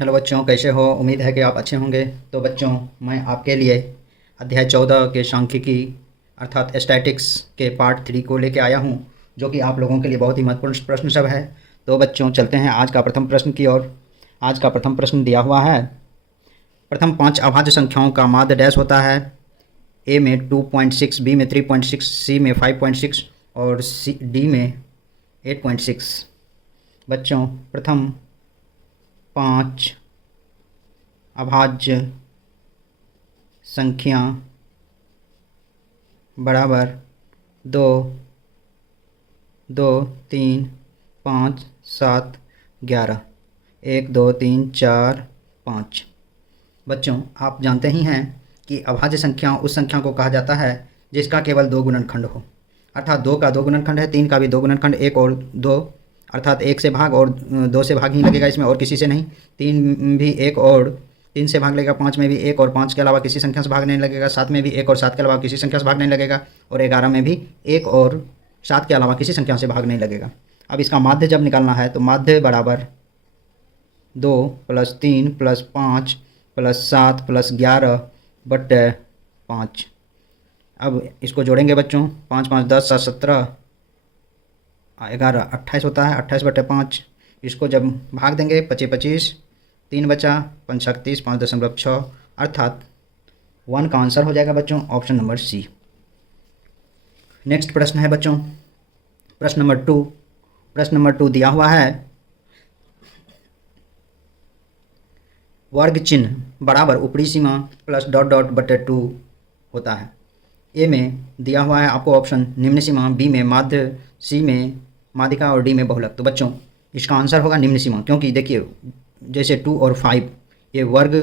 Hello बच्चों, कैसे हो? उम्मीद है कि आप अच्छे होंगे। तो बच्चों, मैं आपके लिए अध्याय 14 के सांख्यिकी अर्थात स्टैटिक्स के पार्ट 3 को लेके आया हूं, जो कि आप लोगों के लिए बहुत ही महत्वपूर्ण प्रश्न सब है। तो बच्चों, चलते हैं आज का प्रथम प्रश्न की ओर। आज का प्रथम प्रश्न दिया हुआ है, प्रथम 5 अभाज्य संख्याओं का माध्य डैश होता है। ए में 2.6, बी में 3.6, सी में 5.6 और डी में 8.6। बच्चों, प्रथम 5 अभाज्य संख्या बराबर 2, 2, 3, 5, 7, 11, 1, 2, 3, 4, 5। बच्चों, आप जानते ही हैं कि अभाज्य संख्या उस संख्या को कहा जाता है जिसका केवल 2 गुणनखंड हो, अर्थात 2 का 2 गुणनखंड है, 3 का भी 2 गुणनखंड, 1 और 2 अर्थात 1 से भाग और 2 से भाग ही लगेगा इसमें, और किसी से नहीं। 3 भी 1 और 3 से भाग लगेगा, 5 में भी 1 और 5 के अलावा किसी संख्या से भाग नहीं लगेगा, 7 में भी 1 और 7 के अलावा किसी संख्या से भाग नहीं लगेगा, और 11 में भी 1 और 7 के अलावा किसी संख्या से भाग नहीं लगेगा। अब इसका माध्य जब निकालना है तो माध्य बराबर 2 + 3 + 5 + 7 + 11 बटे 5। अब इसको जोड़ेंगे बच्चों, 5 5 10 7 17 11 28 होता है, 28 बटे 5। इसको जब भाग देंगे 25 25, 3 बचा, 5 36, 5.6 अर्थात 1 का आंसर हो जाएगा बच्चों ऑप्शन नंबर सी। नेक्स्ट प्रश्न है बच्चों, प्रश्न नंबर 2। प्रश्न नंबर 2 दिया हुआ है, वर्ग चिन्ह बराबर ऊपरी सीमा प्लस डॉट डॉट बटे 2 होता है। ए में दिया हुआ है आपको ऑप्शन निम्न सीमा, बी में माध्य, सी में माध्यिका और डी में बहुलक। तो बच्चों, इसका आंसर होगा निम्न सीमा, क्योंकि देखिए जैसे 2 और 5 ये वर्ग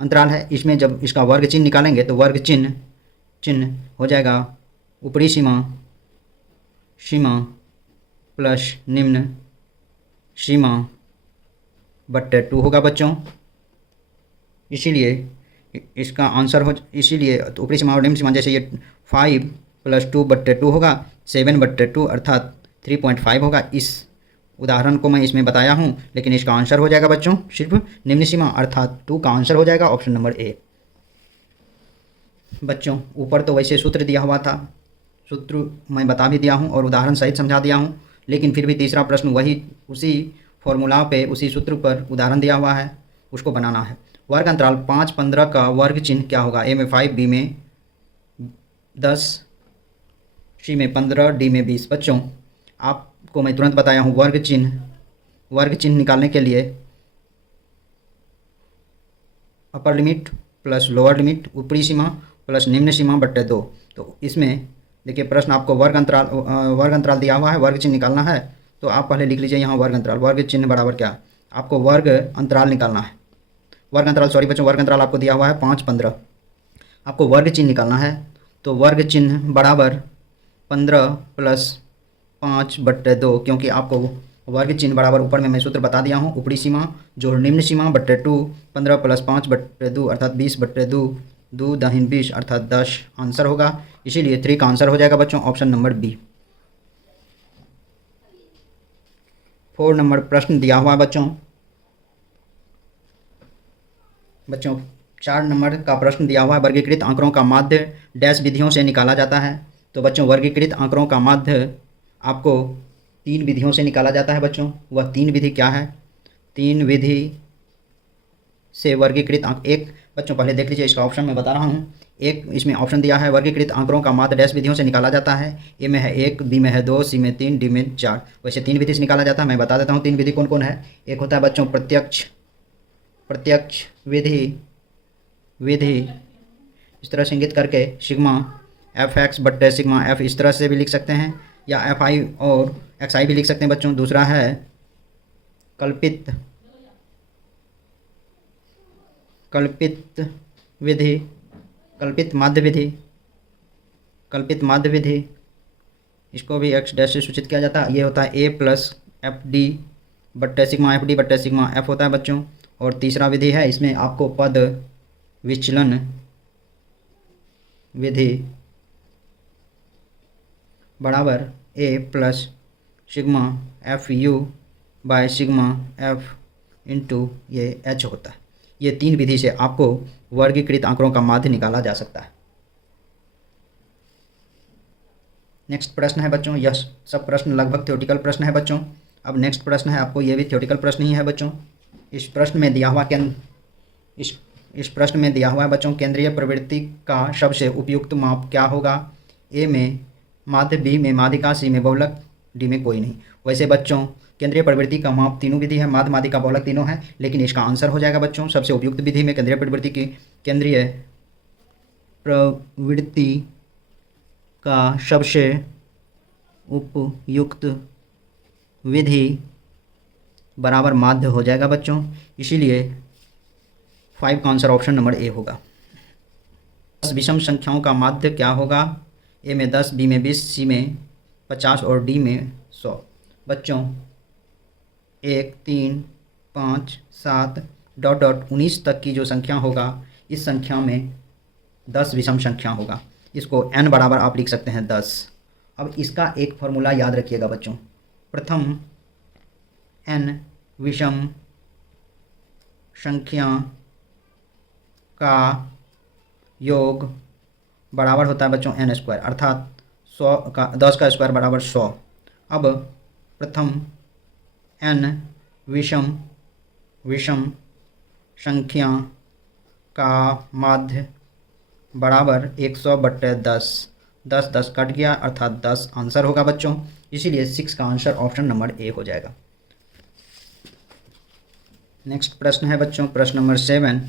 अंतराल है, इसमें जब इसका वर्ग चिन्ह निकालेंगे तो वर्ग चिन्ह हो जाएगा ऊपरी सीमा प्लस निम्न सीमा बटे 2 होगा बच्चों। इसीलिए इसका आंसर हो, इसीलिए तो ऊपरी सीमा और निम्न सीमा, जैसे ये 5 + 2 बटे 2 होगा, 7 बटे 2 अर्थात 3.5 होगा। इस उदाहरण को मैं इसमें बताया हूँ, लेकिन इसका आंसर हो जाएगा बच्चों सिर्फ निम्न सीमा अर्थात 2 का आंसर हो जाएगा ऑप्शन नंबर ए। बच्चों, ऊपर तो वैसे सूत्र दिया हुआ था, सूत्र मैं बता भी दिया हूँ और उदाहरण सहित समझा दिया हूँ, लेकिन फिर भी तीसरा प्रश्न वही उसी फॉर्मूला पे, उसी सूत्र पर उदाहरण दिया हुआ है, उसको बनाना है। वर्ग अंतराल 5 15 का वर्ग चिन्ह क्या होगा? ए में 5, बी में 10, सी में 15, डी में 20। बच्चों, आपको मैं तुरंत बताया हूँ, वर्ग चिन्ह निकालने के लिए upper limit plus lower limit, ऊपरी सीमा प्लस निम्न सीमा बट्टे 2। तो इसमें देखिए प्रश्न आपको वर्ग अंतराल दिया हुआ है, वर्ग चिन्ह निकालना है। तो आप पहले लिख लीजिए यहाँ वर्ग अंतराल, वर्ग चिन्ह बराबर क्या, आपको वर्ग अंतराल निकालना है। वर्ग अंतराल, सॉरी बच्चों, वर्ग अंतराल आपको दिया हुआ है 5 15, आपको वर्ग चिन्ह निकालना है। तो वर्ग चिन्ह बराबर 15 + 5 बट्टे 2, क्योंकि आपको वर्ग चिन्ह बराबर ऊपर में मैं सूत्र बता दिया हूँ, ऊपरी सीमा जो निम्न सीमा बट्टे 2, 15 + 5 बट्टे 2 अर्थात 20 बट्टे 2, 2 दाहिन 20 अर्थात 10 आंसर होगा। इसीलिए 3 का आंसर हो जाएगा बच्चों ऑप्शन नंबर बी। 4 नंबर प्रश्न दिया हुआ है बच्चों 4 नंबर का प्रश्न दिया हुआ है, वर्गीकृत आंकड़ों का माध्य डैश विधियों से निकाला जाता है। तो बच्चों, वर्गीकृत आंकड़ों का माध्य आपको 3 विधियों से निकाला जाता है बच्चों। वह 3 विधि क्या है? 3 विधि से वर्गीकृत आंक, एक बच्चों पहले देख लीजिए, इसका ऑप्शन मैं बता रहा हूँ। एक इसमें ऑप्शन दिया है, वर्गीकृत आंकड़ों का माध्य डैश विधियों से निकाला जाता है। ए में है 1, बी में है 2, सी में 3, डी में 4। वैसे 3 विधि से निकाला जाता है, मैं बता देता हूँ 3 विधि कौन कौन है। एक होता है बच्चों प्रत्यक्ष विधि, इस तरह से इंगित करके सिग्मा fx बट्टे सिग्मा f, इस तरह से भी लिख सकते हैं, या fi और xi भी लिख सकते हैं बच्चों। दूसरा है कल्पित विधि, कल्पित माध्य विधि, इसको भी x डैश से सूचित किया जाता है। ये होता है a + fd बट्टे सिग्मा fd बट्टे सिग्मा f होता है बच्चों। और तीसरा विधि है, इसमें आपको पद विचलन विधि बराबर a + sigma fu by sigma f into ये h होता है। ये 3 विधि से आपको वर्गीकृत आंकड़ों का माध्य निकाला जा सकता है। नेक्स्ट प्रश्न है बच्चों, यह सब प्रश्न लगभग थ्योरेटिकल प्रश्न है बच्चों। अब नेक्स्ट प्रश्न है आपको, ये भी थ्योरेटिकल प्रश्न ही है बच्चों। इस प्रश्न में दिया हुआ इस प्रश्न में दिया हुआ है बच्चों, केंद्रीय प्रवृत्ति का सबसे उपयुक्त माप क्या होगा? ए में माध्य, बी में माध्यिका, सी में बहुलक, डी में कोई नहीं। वैसे बच्चों केंद्रीय प्रवृत्ति का माप तीनों विधि है, माध्य, माध्यिका, बहुलक तीनों है, लेकिन इसका आंसर हो जाएगा बच्चों सबसे उपयुक्त विधि में केंद्रीय प्रवृत्ति का सबसे उपयुक्त विधि बराबर माध्य हो जाएगा बच्चों। इसीलिए 5 का आंसर ऑप्शन नंबर ए होगा। 10 विषम संख्याओं का माध्य क्या होगा? ए में 10, बी में 20, सी में 50 और डी में 100। बच्चों 1, 3, 5, 7 ... 19 तक की जो संख्या होगा, इस संख्या में 10 विषम संख्या होगा। इसको n बराबर आप लिख सकते हैं 10। अब इसका एक फॉर्मूला याद रखिएगा बच्चों। प्रथम n विषम संख्या का योग बराबर होता है बच्चों n स्क्वायर, अर्थात 10 का स्क्वायर बराबर 100। अब प्रथम n विषम संख्या का माध्य बराबर 100/10। 10 कट गया, अर्थात 10 आंसर होगा बच्चों। इसीलिए 6 का आंसर ऑप्शन नंबर ए हो जाएगा। नेक्स्ट प्रश्न है बच्चों प्रश्न नंबर 7।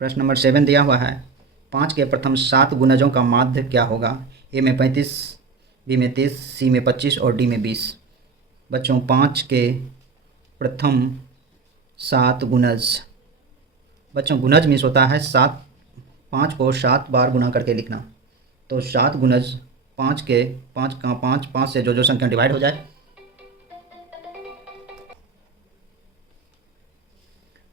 प्रश्न नंबर 7 दिया हुआ है, 5 के प्रथम 7 गुणजों का माध्य क्या होगा? ए में 35, बी में 30, सी में 25 और डी में 20। बच्चों 5 के प्रथम 7 गुणज, बच्चों गुणज मीन्स होता है 5 को 7 बार गुना करके लिखना। तो 7 गुणज 5 के 5 का 5 से जो संख्या डिवाइड हो जाए।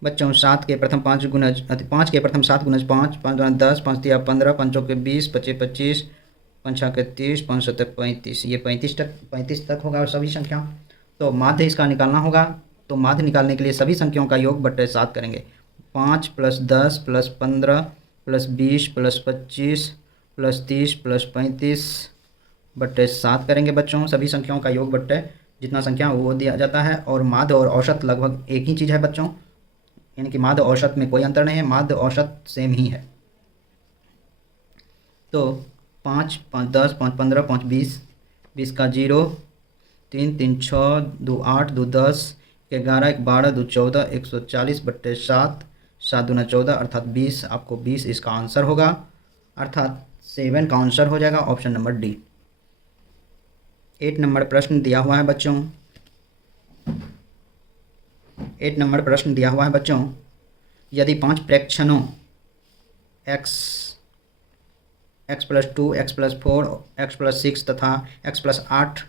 बच्चों 7 के प्रथम 5 गुणज, 5 के प्रथम 7 गुणज 5, 5 दूना 10, 5 तिया 15, 5 के 20, 25 25, 5 के 30, 5 7 35। ये 35 तक होगा और सभी संख्या। तो माध्य इसका निकालना होगा। तो माध्य निकालने के लिए सभी संख्याओं का योग बटे 7 करेंगे। 5 + 10 + 15 + 20 + 25 + 30 + 35 बटे 7 करेंगे बच्चों। सभी संख्याओं का योग बटे जितना संख्या वो दिया जाता है। और माध्य और औसत लगभग एक ही चीज़ है बच्चों, यानी कि माध्य औसत में कोई अंतर नहीं है, माध्य औसत सेम ही है। तो 5 5 10 5 15 5 20, 20 का 0, 3 3 6, 2 8, 2 10, 11 1 12, 2 14, 140/7, 7 दूना 14, अर्थात 20। आपको 20 इसका आंसर होगा, अर्थात 7 का आंसर हो जाएगा ऑप्शन नंबर डी। 8 नंबर प्रश्न दिया हुआ है बच्चों। 8 नंबर प्रश्न दिया हुआ है बच्चों, यदि 5 प्रेक्षणों x + 2, x + 4, x + 6 तथा x + 8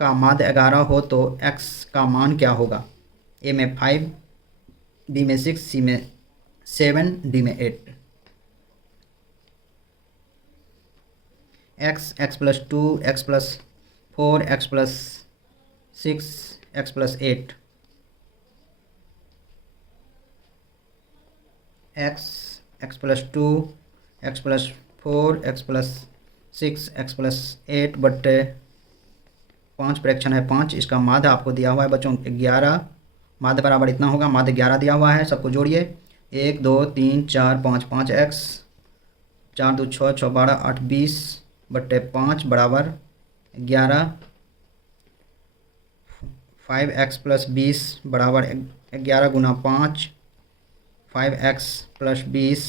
का माध्य 11 हो तो x का मान क्या होगा? ए में 5, बी में 6, सी में 7, डी में 8। x + 2, x + 4, x + 6, x + 8। x + 2, x + 4, x + 6, x + 8 बटे 5 प्रेक्षण है 5। इसका माध्य आपको दिया हुआ है बच्चों 11। माध्य बराबर इतना होगा, माध्य 11 दिया हुआ है। सबको जोड़िए, 1 2 3 4 5 5x, 4 2 6 6 12 8 20 बटे 5 बराबर 11। 5x + 20 बराबर 11 गुना 5, 5x + 20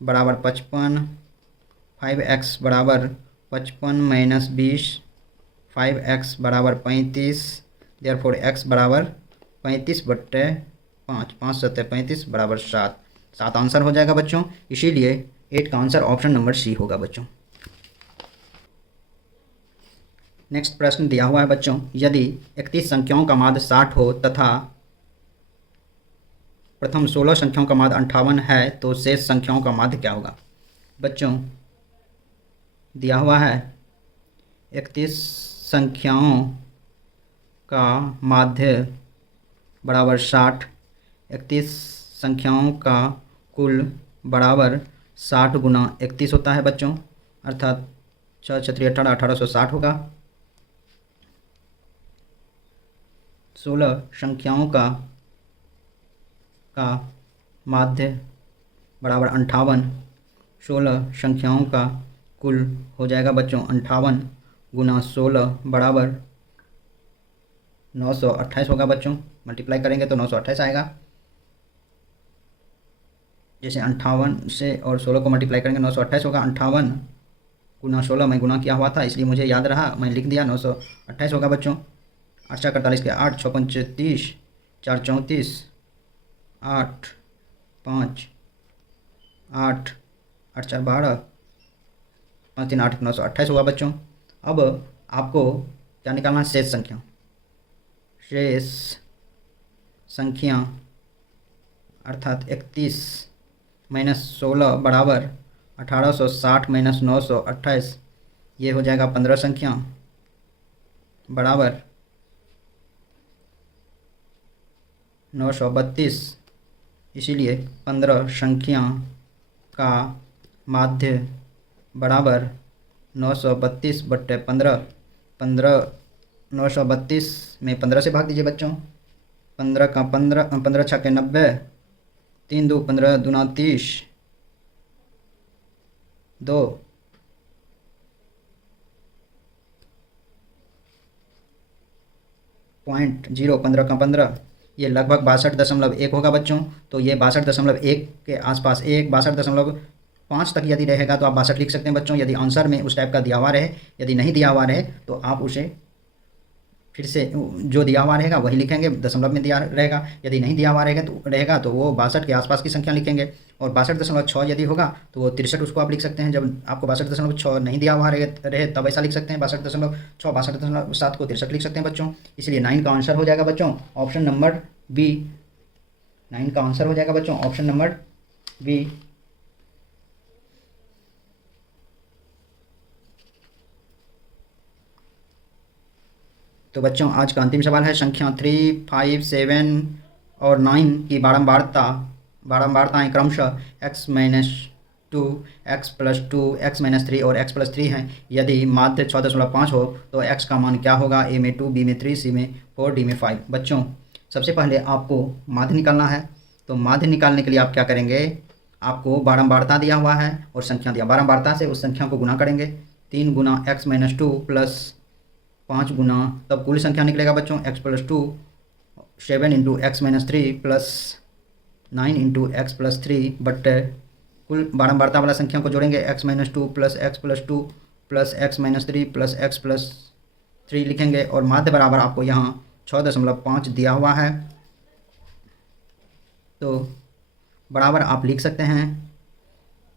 बराबर 55, 5x बराबर 55 - 20, 5x बराबर 35। देयरफॉर x बराबर 35/5, 5 7 35 बराबर 7। 7 आंसर हो जाएगा बच्चों। इसीलिए 8 का आंसर ऑप्शन नंबर सी होगा बच्चों। नेक्स्ट प्रश्न दिया हुआ है बच्चों, यदि 31 संख्याओं का माध्य 60 हो तथा प्रथम 16 संख्याओं का माध्य 58 है तो शेष संख्याओं का माध्य क्या होगा? बच्चों दिया हुआ है 31 संख्याओं का माध्य बराबर 60 31 संख्याओं का कुल बराबर 60 गुना 31 होता है बच्चों, अर्थात 6 छत्री 18, 1860 होगा। 16 संख्याओं का माध्य बराबर 58। 16 संख्याओं का कुल हो जाएगा बच्चों 58 गुना 16 बराबर 928 होगा बच्चों। मल्टीप्लाई करेंगे तो 928 आएगा। जैसे 58 से और 16 को मल्टीप्लाई करेंगे 928 होगा। 58 गुना 16 में गुना किया हुआ था इसलिए मुझे याद रहा, मैं लिख दिया 928 होगा बच्चों। 8 4 48 के 8, 6 5 30, 4 34, 8 5 8 8 4 12, 5 3 8 928 होगा बच्चों। अब आपको क्या निकालना है? शेष संख्या। शेष संख्या अर्थात 31 माइनस 16 बराबर 1860 माइनस 928, ये हो जाएगा 15 संख्या बराबर 932। इसीलिए 15 संख्या का माध्य बराबर 932 बट्टे 15। 932 में 15 से भाग दीजिए बच्चों। 15 का 15, 15 छक्के 90, 3 2 15 दूना 30, 2 0 15 का 15, ये लगभग 62.1 होगा बच्चों। तो ये 62.1 के आसपास, 62.5 तक यदि रहेगा तो आप 62 लिख सकते हैं बच्चों, यदि आंसर में उस टाइप का दिया हुआ रहे। यदि नहीं दिया हुआ रहे तो आप उसे फिर से जो दिया हुआ रहेगा वही लिखेंगे, दशमलव में दिया रहेगा। यदि नहीं दिया हुआ रहेगा तो वो 62 के आसपास की संख्या लिखेंगे। और 62.6 यदि होगा तो वो 63 उसको आप लिख सकते हैं। जब आपको 62.6 नहीं दिया हुआ रहे तब ऐसा लिख सकते हैं 62.6, 62.7 को 63 लिख सकते हैं बच्चों। इसलिए 9 का आंसर हो जाएगा बच्चों ऑप्शन नंबर बी। 9 का आंसर हो जाएगा बच्चों ऑप्शन नंबर बी। तो बच्चों आज का अंतिम सवाल है संख्या 3, 5, 7 और 9 की बारंबारताएं क्रमशः x minus 2, x plus 2, x minus 3 और x प्लस 3 हैं। यदि माध्य 6.5 हो तो x का मान क्या होगा? a में 2, b में 3, c में 4, d में 5। बच्चों सबसे पहले आपको माध्य निकालना है। तो माध्य निकालने के लिए आप क्या करेंगे? आपको बारंबारता दिया हुआ है और संख्या दिया, बारंबारता से उस संख्या को गुना करेंगे। 3 गुना x माइनस 2 प्लस 5 गुना, तब कुल संख्या निकलेगा बच्चों x plus 2, 7 into x minus 3 plus 9 into x plus 3 बट्टे कुल बारंबारता वाला संख्या को जोड़ेंगे x minus 2 plus x plus 2 plus x minus 3 plus x plus 3 लिखेंगे। और माध्य बराबर आपको यहाँ 6.5 दिया हुआ है, तो बराबर आप लिख सकते हैं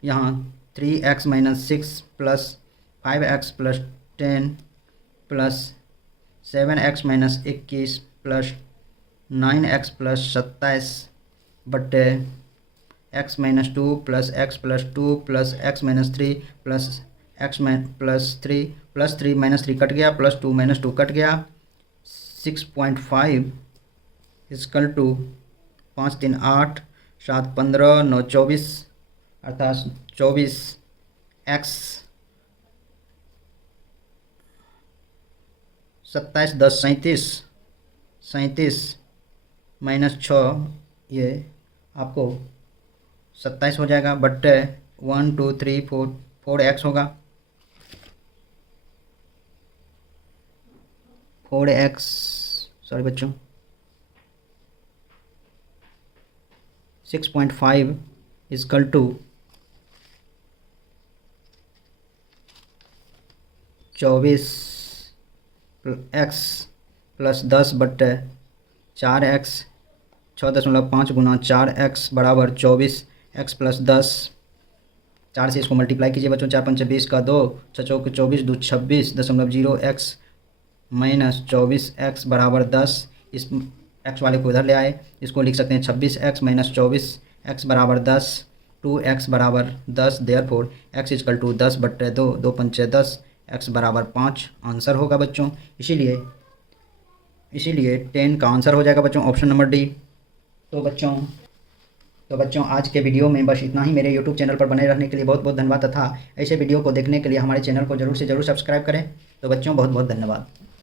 यहाँ 3x minus 6 plus 5x plus 10 plus 7x minus 21 plus 9x plus 27 बट्टे x minus 2 plus x plus 2 plus x minus 3 plus x plus 3 plus 3 minus 3 cut गया, प्लस 2 माइनस 2 कट गया। 6.5 इक्वल टू 5 3 8 7 15 9 24 अर्थात 24x 27 10 37 माइनस 6, ये आपको 27 हो जाएगा बट्टे 1 2 3 4x होगा। 4x सॉरी बच्चों 6.5 इक्वल टू 24x प्लस 10 बट्टे 4x, 6.5 गुना 4x बराबर 24x प्लस 10। 4 से इसको मल्टीप्लाई कीजिए बच्चों, 4 5 20 का 2, 6 चौके 24, 2 26.0x माइनस 24x बराबर 10। इस x वाले को इधर ले आए, इसको लिख सकते हैं 26x माइनस 24x बराबर 10, 2x बराबर 10। देयरफॉर x इक्वल टू 10 बट्टे 2, 2 पंचे 10, x बराबर 5 आंसर होगा बच्चों। इसीलिए 10 का आंसर हो जाएगा बच्चों ऑप्शन नंबर डी। तो बच्चों आज के वीडियो में बस इतना ही। मेरे यूट्यूब चैनल पर बने रहने के लिए बहुत बहुत धन्यवाद, तथा ऐसे वीडियो को देखने के लिए हमारे चैनल को ज़रूर से ज़रूर सब्सक्राइब करें। तो बच्चों बहुत बहुत धन्यवाद।